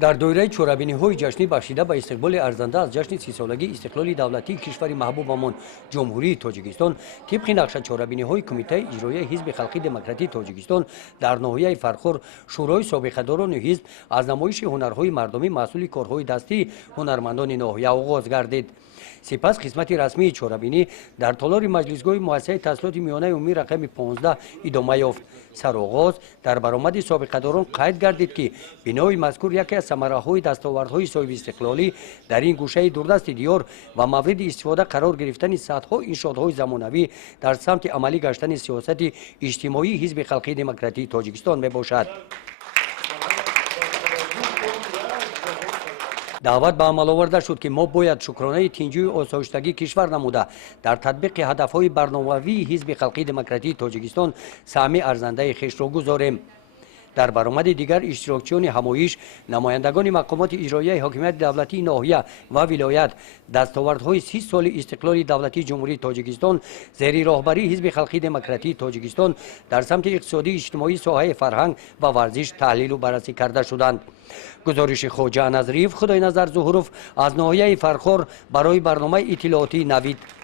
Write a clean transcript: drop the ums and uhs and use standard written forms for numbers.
در دوره چورابینی‌های جشنی بخشیده به استقبال ارزنده از جشن 30 سالگی استقلال دولتی کشور محبوبمان جمهوری تاجیکستان طبق نقشه چورابینی‌های کمیته اجرایی حزب خلقی دموکراتیک تاجیکستان در ناحیه فرخور شورای سابقه‌داران حزب از نمایش هنرهای مردمی محصول کارهای دستی هنرمندان ناحیه آغاز گردید. سپس قسمت رسمی چورابینی در تالار مجلسگاه مؤسسه تحصیلات میانه عمومی رقم 15 ادامه یافت. سرآغاز در برآمد سابقه‌داران قید گردید که بنای مذکور یکی از ثمره‌های دستاوردهای صاحب استقلالی در این گوشه دوردست دیار و مورد استفاده قرار گرفتن صدها انشاءهای زمانوی در سمت عملی گشتن سیاست اجتماعی حزب خلقی دموکراتیک تاجیکستان میباشد. دعوت به عمل آورده شد که ما باید شکرانه تنجوی آسایشتگی کشور نموده در تطبیق هدفهای برنامه‌ای حزب خلقی دموکراتیک تاجیکستان سهم ارزنده خویش را گذاریم. در برآمد دیگر اشتراکچیان همایش نمایندگان مقامات اجرایی حاکمیت دولتی ناحیه و ولایت دستاوردهای 30 سال استقلال دولتی جمهوری تاجیکستان زیر راهبری حزب خلقی دموکراتیک تاجیکستان در سمت اقتصادی اجتماعی ساحه فرهنگ و ورزش تحلیل و بررسی کرده شدند. گزارش خواجه نظریف خدای نظر ظهوروف از ناحیه فرخور برای برنامه اطلاعاتی نوید.